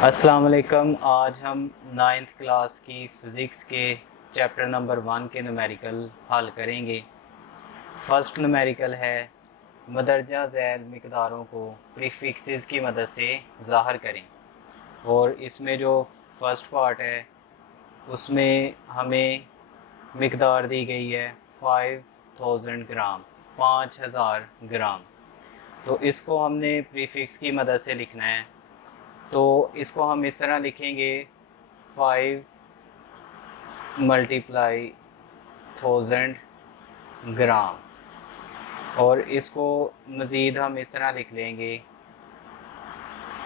अस्सलाम वालेकुम। आज हम नाइन्थ क्लास की फ़िज़िक्स के चैप्टर नंबर 1 के न्यूमेरिकल हल करेंगे। फ़र्स्ट न्यूमेरिकल है मदरजा ज़ैल मिक़दारों को प्रीफिक्सेस की मदद से ज़ाहिर करें। और इसमें जो फ़र्स्ट पार्ट है उसमें हमें मिक़दार दी गई है 5000 ग्राम, 5000 ग्राम। तो इसको हमने प्रीफिक्स की मदद से लिखना है। तो इसको हम इस तरह लिखेंगे 5 मल्टीप्लाई 1000 ग्राम। और इसको मज़ीद हम इस तरह लिख लेंगे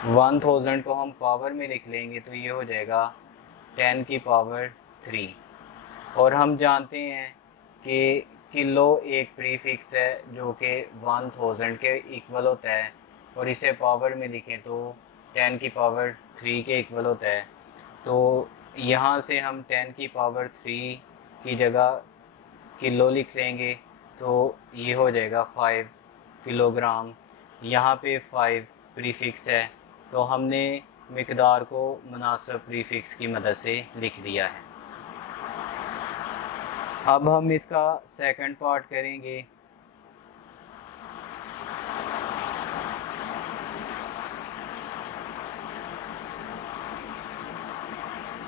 1000 को हम पावर में लिख लेंगे तो ये हो जाएगा 10 की पावर 3। और हम जानते हैं कि किलो एक प्रीफिक्स है जो कि 1000 के इक्वल होता है, और इसे पावर में लिखें तो 10 की पावर 3 के इक्वल होता है। तो यहाँ से हम 10 की पावर 3 की जगह किलो लिख लेंगे तो ये हो जाएगा 5 किलोग्राम। यहाँ पे 5 प्रीफिक्स है तो हमने मिक़दार को मुनासिब प्रीफिक्स की मदद से लिख दिया है। अब हम इसका सेकंड पार्ट करेंगे।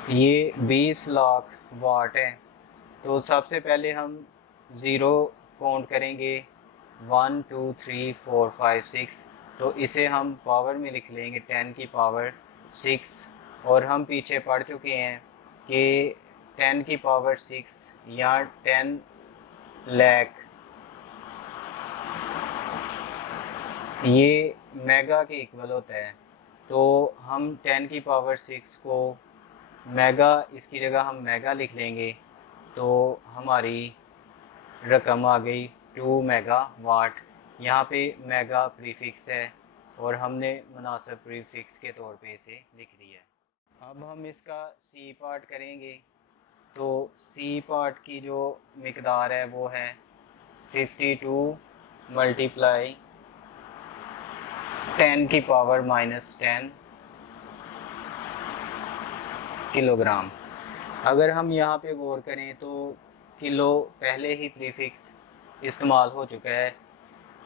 ये 20 लाख वाट है। तो सबसे पहले हम ज़ीरो काउंट करेंगे 1 2 3 4 5 6। तो इसे हम पावर में लिख लेंगे 10 की पावर 6। और हम पीछे पढ़ चुके हैं कि 10 की पावर 6 या 10 लाख ये मेगा के इक्वल होता है। तो हम 10 की पावर 6 को मेगा, इसकी जगह हम मेगा लिख लेंगे तो हमारी रकम आ गई 2 मेगा वाट। यहाँ पे मेगा प्रीफिक्स है और हमने मुनासिब प्रीफिक्स के तौर पे इसे लिख दिया है। अब हम इसका सी पार्ट करेंगे। तो सी पार्ट की जो मिक़दार है वो है 52 मल्टीप्लाई 10 की पावर -10 किलोग्राम। अगर हम यहाँ पे गौर करें तो किलो पहले ही प्रीफिक्स इस्तेमाल हो चुका है,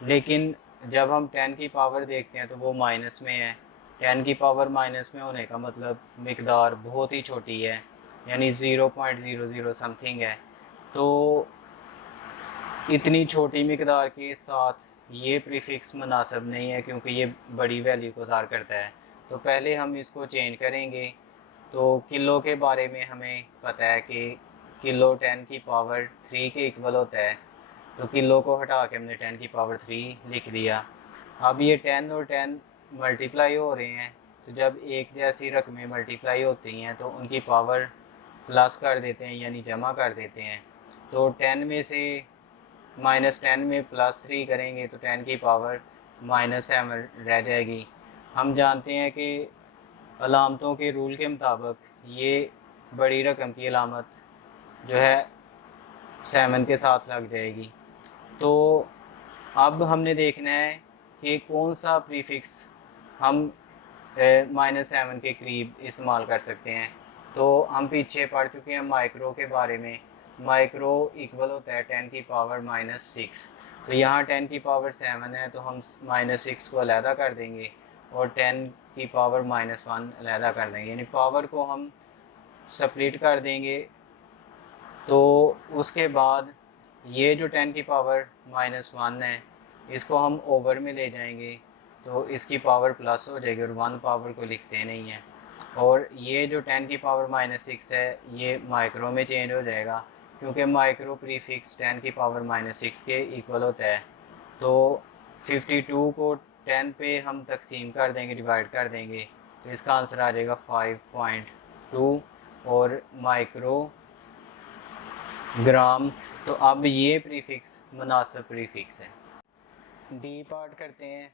लेकिन जब हम 10 की पावर देखते हैं तो वो माइनस में है। 10 की पावर माइनस में होने का मतलब मिक़दार बहुत ही छोटी है, यानी 0.00 समथिंग है। तो इतनी छोटी मिक़दार के साथ ये प्रीफिक्स मुनासिब नहीं है क्योंकि ये बड़ी वैल्यू को ज़ाहिर करता है। तो पहले हम इसको चेंज करेंगे। तो किलो के बारे में हमें पता है कि किलो 10 की पावर 3 के इक्वल होता है। तो किलो को हटा के हमने 10 की पावर 3 लिख दिया। अब ये 10 और 10 मल्टीप्लाई हो रहे हैं, तो जब एक जैसी रकमें मल्टीप्लाई होती हैं तो उनकी पावर प्लस कर देते हैं, यानी जमा कर देते हैं। तो 10 में से -10 में +3 करेंगे तो 10 की पावर -7 रह जाएगी। हम जानते हैं कि अलामतों के रूल के मुताबिक ये बड़ी रकम की अलामत जो है 7 के साथ लग जाएगी। तो अब हमने देखना है कि कौन सा प्रीफिक्स हम -7 के करीब इस्तेमाल कर सकते हैं। तो हम पीछे पढ़ चुके हैं माइक्रो के बारे में। माइक्रो इक्वल होता है 10 की पावर -6। तो यहाँ 10 की पावर 7 है तो हम -6 को अलहदा कर देंगे और 10 की पावर -1 अलहदा कर देंगे, यानी पावर को हम स्प्लिट कर देंगे। तो उसके बाद ये जो 10 की पावर -1 है इसको हम ओवर में ले जाएंगे तो इसकी पावर प्लस हो जाएगी और 1 पावर को लिखते नहीं हैं। और ये जो 10 की पावर -6 है ये माइक्रो में चेंज हो जाएगा क्योंकि माइक्रो प्रीफिक्स 10 की पावर -6 के इक्वल होता है। तो 52 को 10 पे हम तकसीम कर देंगे, डिवाइड कर देंगे, तो इसका आंसर आ जाएगा 5.2 और माइक्रो ग्राम। तो अब ये प्रीफिक्स मुनासिब प्रीफिक्स है। डी पार्ट करते हैं।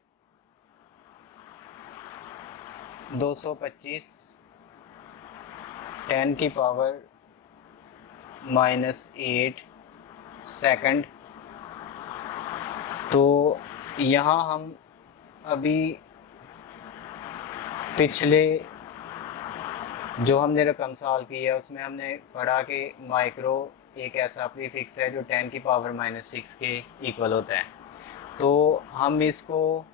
225 10 की पावर -8 सेकंड। तो यहाँ हम अभी पिछले जो हमने रकम सॉल्व की है उसमें हमने पढ़ा कि माइक्रो एक ऐसा प्रीफिक्स है जो 10 की पावर -6 के इक्वल होता है। तो हम इसको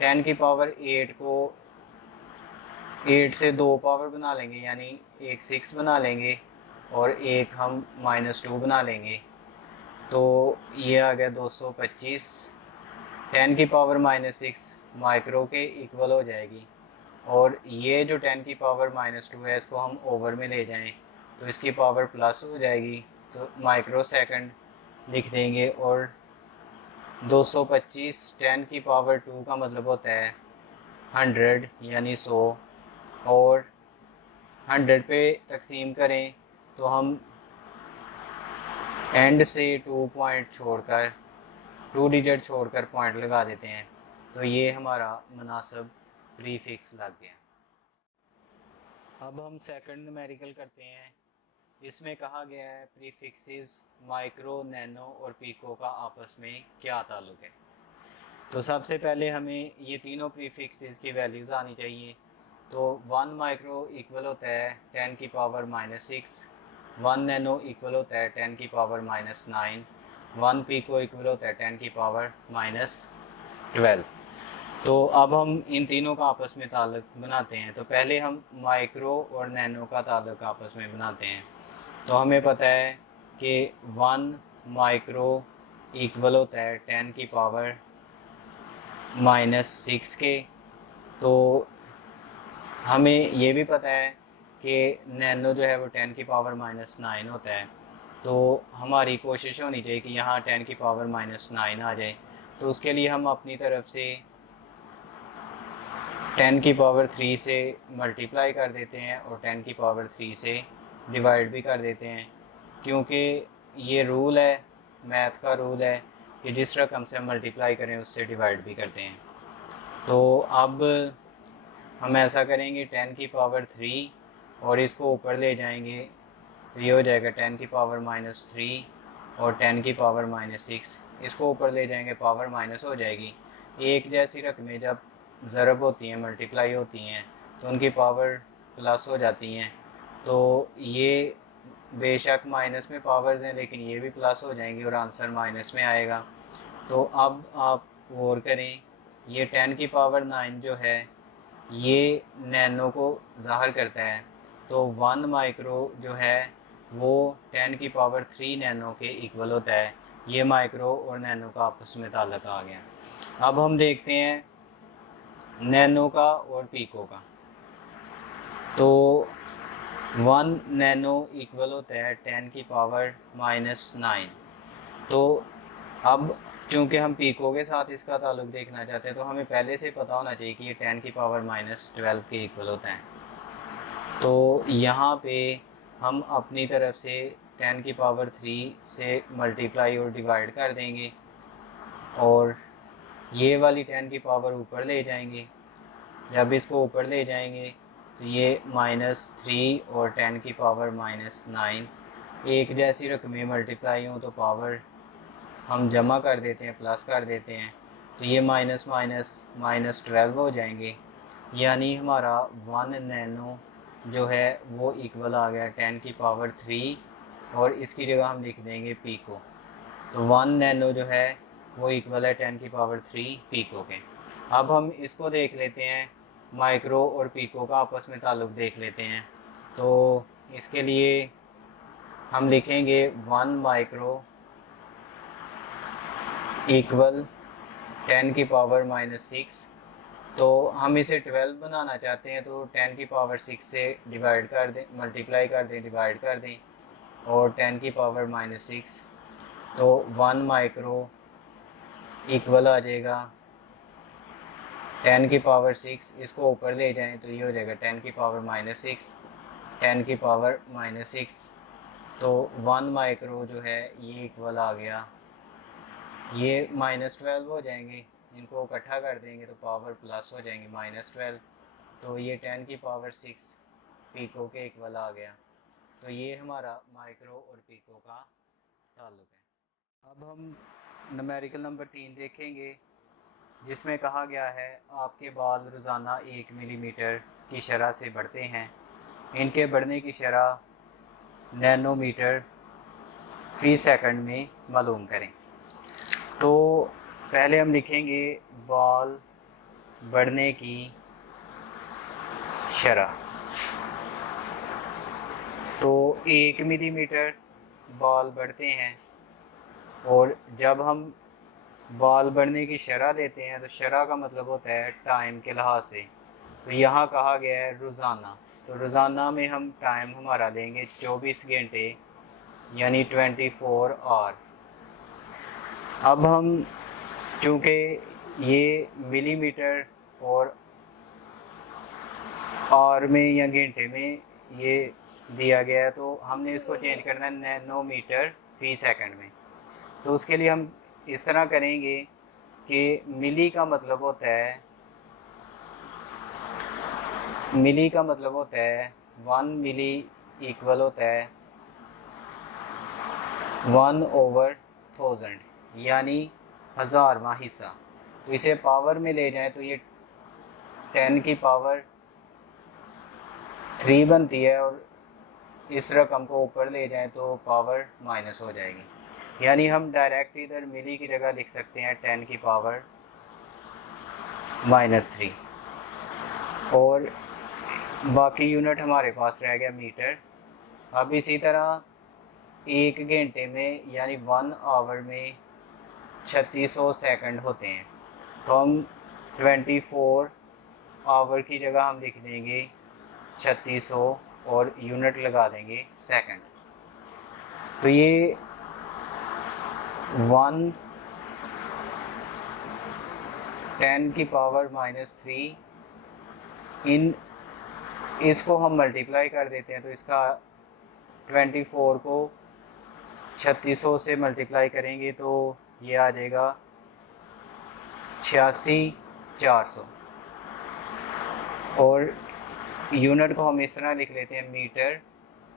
10 की पावर 8 को 8 से 2 पावर बना लेंगे, यानी एक 6 बना लेंगे और एक हम -2 बना लेंगे। तो ये आ गया 225। 10 की पावर -6 माइक्रो के इक्वल हो जाएगी। और ये जो 10 की पावर -2 है इसको हम ओवर में ले जाएं तो इसकी पावर प्लस हो जाएगी, तो माइक्रो सेकंड लिख देंगे। और 225 10 की पावर 2 का मतलब होता है 100 यानी 100। और 100 पे तकसीम करें तो हम एंड से 2 पॉइंट छोड़कर 2 डिजिट छोड़कर पॉइंट लगा देते हैं, तो ये हमारा मुनासिब प्रीफिक्स लग गया। अब हम सेकंड न्यूमेरिकल करते हैं। इसमें कहा गया है प्रीफिक्सेस माइक्रो, नैनो और पीको का आपस में क्या ताल्लुक है। तो सबसे पहले हमें ये तीनों प्रीफिक्सेस की वैल्यूज़ आनी चाहिए। तो 1 माइक्रो इक्वल होता है 10 की पावर -6, 1 नैनो इक्वल होता है 10 की पावर -9, 1 पीको इक्वल होता है 10 की पावर -12। तो अब हम इन तीनों का आपस में ताल्लुक बनाते हैं। तो पहले हम माइक्रो और नैनो का ताल्लुक आपस में बनाते हैं। तो हमें पता है कि 1 माइक्रो इक्वल होता है 10 की पावर -6 के। तो हमें ये भी पता है कि नैनो जो है वो 10 की पावर -9 होता है। तो हमारी कोशिश होनी चाहिए कि यहाँ 10 की पावर -9 आ जाए। तो उसके लिए हम अपनी तरफ से 10 की पावर 3 से मल्टीप्लाई कर देते हैं और 10 की पावर 3 से डिवाइड भी कर देते हैं, क्योंकि ये रूल है, मैथ का रूल है कि जिस रकम से हम मल्टीप्लाई करें उससे डिवाइड भी करते हैं। तो अब हम ऐसा करेंगे 10 की पावर 3 और इसको ऊपर ले जाएंगे तो ये हो जाएगा 10 की पावर -3 और 10 की पावर -6। इसको ऊपर ले जाएंगे पावर माइनस हो जाएगी। एक जैसी रकमें जब ज़रब होती हैं, मल्टीप्लाई होती हैं, तो उनकी पावर प्लस हो जाती हैं। तो ये बेशक माइनस में पावर्स हैं लेकिन ये भी प्लस हो जाएंगी और आंसर माइनस में आएगा। तो अब आप गौर करें, ये 10 की पावर 9 जो है ये नैनो को ज़ाहिर करता है। तो 1 माइक्रो जो है वो 10 की पावर 3 नैनो के इक्वल होता है। ये माइक्रो और नैनो का आपस में ताल्लुक आ गया। अब हम देखते हैं नैनो का और पीको का। तो 1 नैनो इक्वल होता है 10 की पावर -9। तो अब चूँकि हम पीको के साथ इसका ताल्लुक देखना चाहते हैं तो हमें पहले से पता होना चाहिए कि ये 10 की पावर -12 के इक्वल होता है। तो यहाँ पे हम अपनी तरफ से 10 की पावर 3 से मल्टीप्लाई और डिवाइड कर देंगे और ये वाली 10 की पावर ऊपर ले जाएंगे। जब इसको ऊपर ले जाएंगे तो ये -3 और 10 की पावर -9 एक जैसी रकमें मल्टीप्लाई हों तो पावर हम जमा कर देते हैं, प्लस कर देते हैं, तो ये माइनस माइनस -12 हो जाएंगे। यानी हमारा 1 नैनो जो है वो इक्वल आ गया 10 की पावर 3 और इसकी जगह हम लिख देंगे पीको। तो 1 नैनो जो है वो इक्वल है 10 की पावर 3 पीको के। अब हम इसको देख लेते हैं, माइक्रो और पीको का आपस में ताल्लुक़ देख लेते हैं। तो इसके लिए हम लिखेंगे 1 माइक्रो इक्वल 10 की पावर -6। तो हम इसे 12 बनाना चाहते हैं तो 10 की पावर 6 से डिवाइड कर दें, मल्टीप्लाई कर दें, डिवाइड कर दें और 10 की पावर -6। तो 1 माइक्रो इक्वल आ जाएगा 10 की पावर 6। इसको ऊपर ले जाएं तो ये हो जाएगा 10 की पावर -6, 10 की पावर -6। तो 1 माइक्रो जो है ये इक्वल आ गया, ये -12 हो जाएंगे, इनको इकट्ठा कर देंगे तो पावर प्लस हो जाएंगे -12। तो ये 10 की पावर 6 पीको के इक्वल आ गया। तो ये हमारा माइक्रो और पीको का ताल्लुक है। अब हम न्यूमेरिकल नंबर 3 देखेंगे, जिसमें कहा गया है आपके बाल रोज़ाना 1 मिलीमीटर की शरह से बढ़ते हैं। इनके बढ़ने की शरह नैनोमीटर फी सेकंड में मालूम करें। तो पहले हम लिखेंगे बॉल बढ़ने की शरह। तो 1 मिलीमीटर बॉल बढ़ते हैं, और जब हम बॉल बढ़ने की शरह लेते हैं तो शरह का मतलब होता है टाइम के लिहाज से। तो यहाँ कहा गया है रोज़ाना, तो रोज़ाना में हम टाइम हमारा लेंगे 24 घंटे, यानी 24 आवर। अब हम चूँकि ये मिलीमीटर और आवर में या घंटे में ये दिया गया है, तो हमने इसको चेंज करना है नैनोमीटर फी सेकंड में। तो उसके लिए हम इस तरह करेंगे कि मिली का मतलब होता है 1 मिली इक्वल होता है 1/1000, यानी 1000वां हिस्सा। तो इसे पावर में ले जाएं तो ये 10 की पावर 3 बनती है, और इस रकम को ऊपर ले जाएं तो पावर माइनस हो जाएगी। यानी हम डायरेक्ट इधर मिली की जगह लिख सकते हैं 10 की पावर -3, और बाकी यूनिट हमारे पास रह गया मीटर। अब इसी तरह 1 घंटे में यानी 1 आवर में 3600 सेकंड होते हैं। तो हम 24 आवर की जगह हम लिख देंगे 3600 और यूनिट लगा देंगे सेकंड। तो ये 10 की पावर -3 इसको हम मल्टीप्लाई कर देते हैं, तो इसका 24 को 3600 से मल्टीप्लाई करेंगे तो ये आ जाएगा 86400, और यूनिट को हम इस तरह लिख लेते हैं मीटर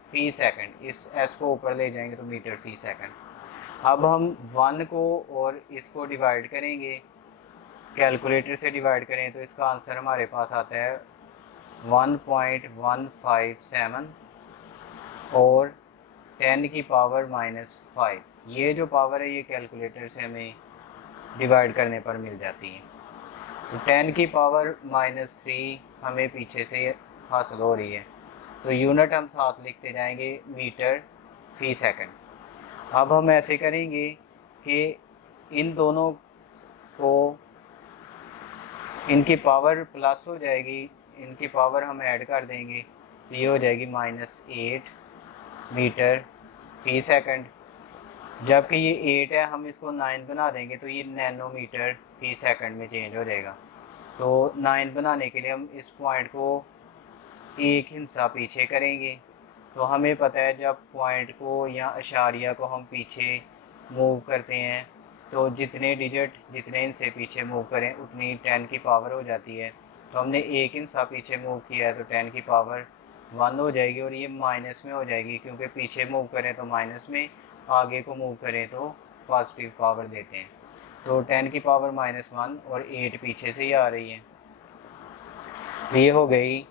फी सेकंड। इस एस को ऊपर ले जाएंगे तो मीटर फी सेकंड। अब हम 1 को और इसको डिवाइड करेंगे, कैलकुलेटर से डिवाइड करें तो इसका आंसर हमारे पास आता है 1.157, और 10 की पावर -5। ये जो पावर है ये कैलकुलेटर से हमें डिवाइड करने पर मिल जाती है। तो 10 की पावर -3 हमें पीछे से हासिल हो रही है, तो यूनिट हम साथ लिखते जाएंगे मीटर फी सेकंड। अब हम ऐसे करेंगे कि इन दोनों को, इनकी पावर प्लस हो जाएगी, इनकी पावर हम ऐड कर देंगे तो ये हो जाएगी -8 मीटर फी सेकंड। जबकि ये 8 है, हम इसको 9 बना देंगे तो ये नैनोमीटर फी सेकंड में चेंज हो जाएगा। तो 9 बनाने के लिए हम इस पॉइंट को एक हिस्सा पीछे करेंगे। तो हमें पता है जब पॉइंट को या अशारिया को हम पीछे मूव करते हैं तो जितने डिजिट जितने इनसे पीछे मूव करें उतनी 10 की पावर हो जाती है। तो हमने एक हिस्सा पीछे मूव किया है तो 10 की पावर 1 हो जाएगी, और ये माइनस में हो जाएगी क्योंकि पीछे मूव करें तो माइनस में, आगे को मूव करें तो पॉजिटिव पावर देते हैं। तो 10 की पावर -1 और 8 पीछे से ही आ रही है, तो ये हो गई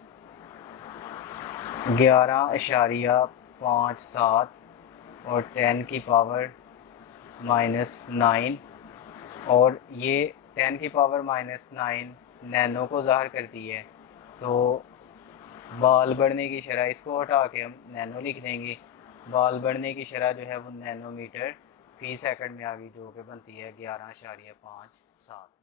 11.57 और 10 की पावर -9, और ये 10 की पावर -9 नैनो को ज़ाहिर करती है। तो बॉल बढ़ने की शरह, इसको हटा के हम नैनो लिख देंगे। बॉल बढ़ने की शरह जो है वो नैनोमीटर फी सेकंड में आ गई, जो कि बनती है 11.57।